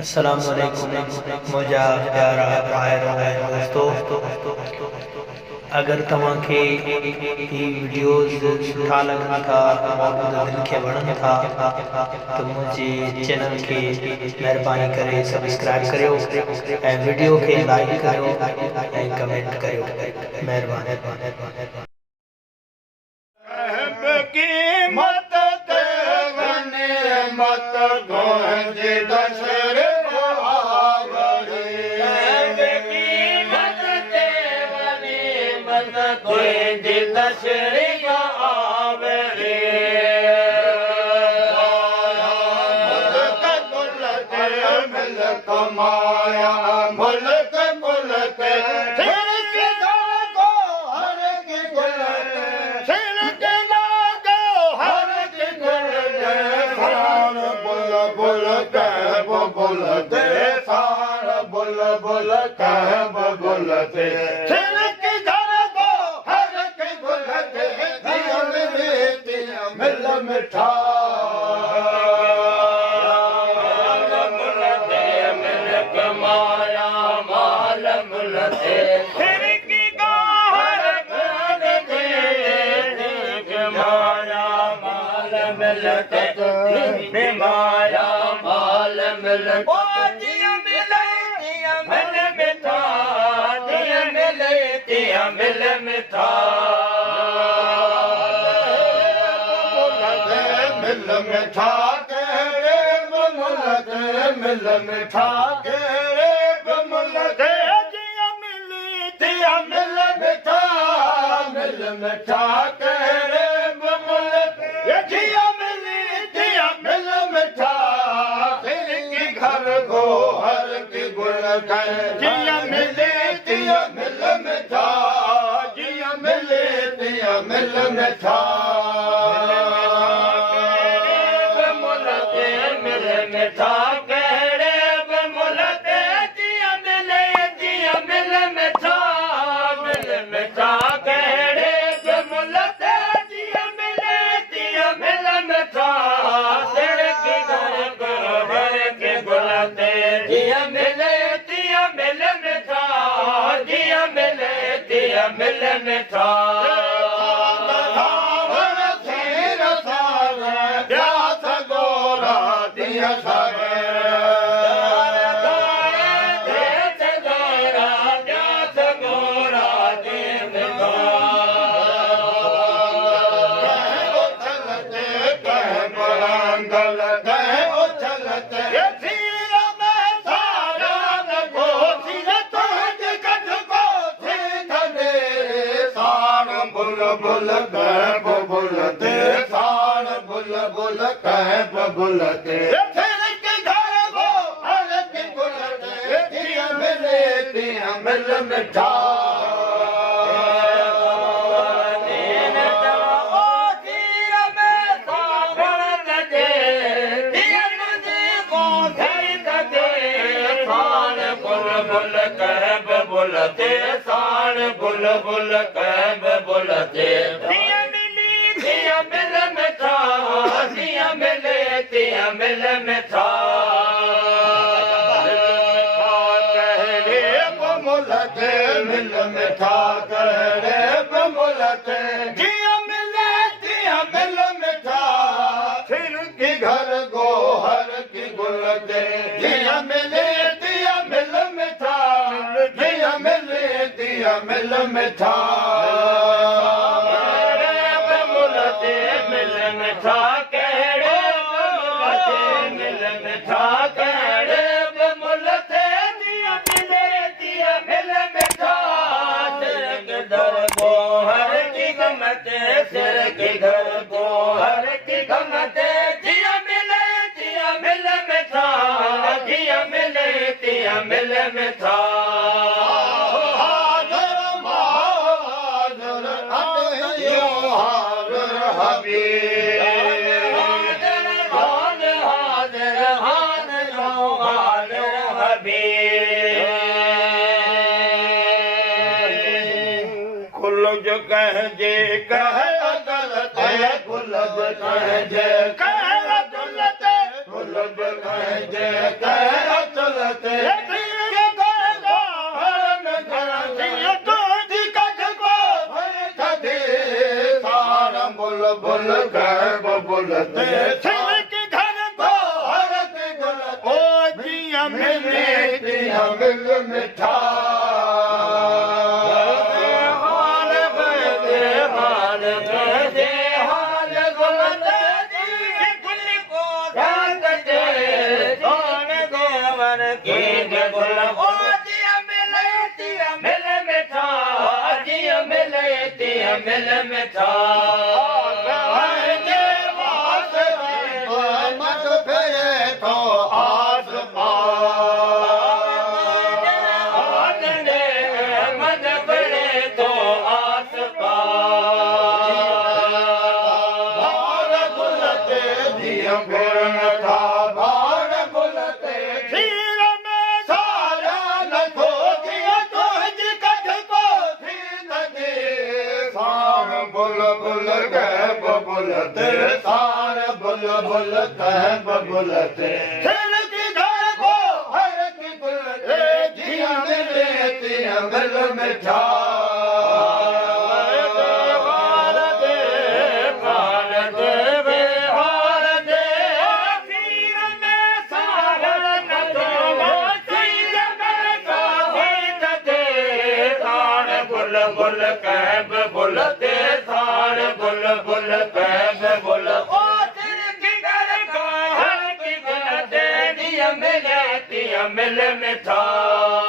अस्सलामुअलैकुम मुझा प्यारा भाइरों ऐं दोस्तों, अगर तव्हांखे ही वीडियोज़ सुठा लगन था, मौजूद दिल के वणन था तो मुझे चैनल के मेहरबानी करे सब्सक्राइब करियो ऐं वीडियो के लाइक करियो ऐं कमेंट करियो। मेहरबानी। मत देवने मत गोंजे दशर बहावरे मत देवने मत गोंजे दशर बहावरे मुल्क मुल्क मिलक माया मुल्क मुल्क बोलते सार बुल बुल कह बोलते छिलक धरबो हर के बोलते दिल में मिल मिठा मिलक माया माल मुलते खिड़की का हर गान दे माया माल मिलते माया माल मिलते मिल मिठा मिल मिठा तेरे बमुलते मिल मिठा तेरे बमुलते जिया मिली दिया मिल मिठा तेरे बमुलते जिया मिली दिया मिल मिठा फिर की घर को हर की गुल कर जिया मिली दिया मिल मिठा जिया मिले दिया मिल मिठा बमुलते मिल मिठा कहरे बमुलते जिया मिले दिया मिल मिठा कहरे बमुलते जिया मिले दिया मिल मिठा तेरे की घर को भर के बुलाते जिया मिले दिया मिल मिठा जिया मिले दिया मिल मिठा प्यास गोरा दिया बुल कह बोलते साण बुल बुल कह बोलते फिर के घर वो हर के बुलते दिया मिल मिठा बुल कह बोलते साण बुल बुल कह बोलते दिया मिली दिया मिल मिठा दिया मिले दिया मिल मिठा कहरे बमुलते मिल मिठा कहरे बमुलते दिया मिले दिया मिल मिठा फिर की घर गो हर की गुलते दिया मिले दिया मिल मिठा दिया मिले दिया मिल मिठा बमुलते मिल मिठा कहरे मिल मिठा कहरे बमुलते दिया मिले दिया मिल मिठा सिर के दर को हर की गमते सिर के घर को हर की गमते दिया मिले दिया मिल मिठा दिया मिले दिया मिल मिठा जो कह जे कह गलत है गुलब कह जे कह गलत गुलब कह जे कह बुल गए बबुल ते के घर को हर के गुल ओ जिया मिले जिया मिल मिठा हाल बदे हाल बदे हाल गुल दे गुल को ध्यान दे सोन गोवन के गुल ओ जिया मिल मिठा जिया मिल मिठा बुल कह बबुलते फिर की घर को हर की गुलते जिया मिले तिया मिल मिठा बुल कह बुलते थान बुल बुल कह बुल मिल मिठा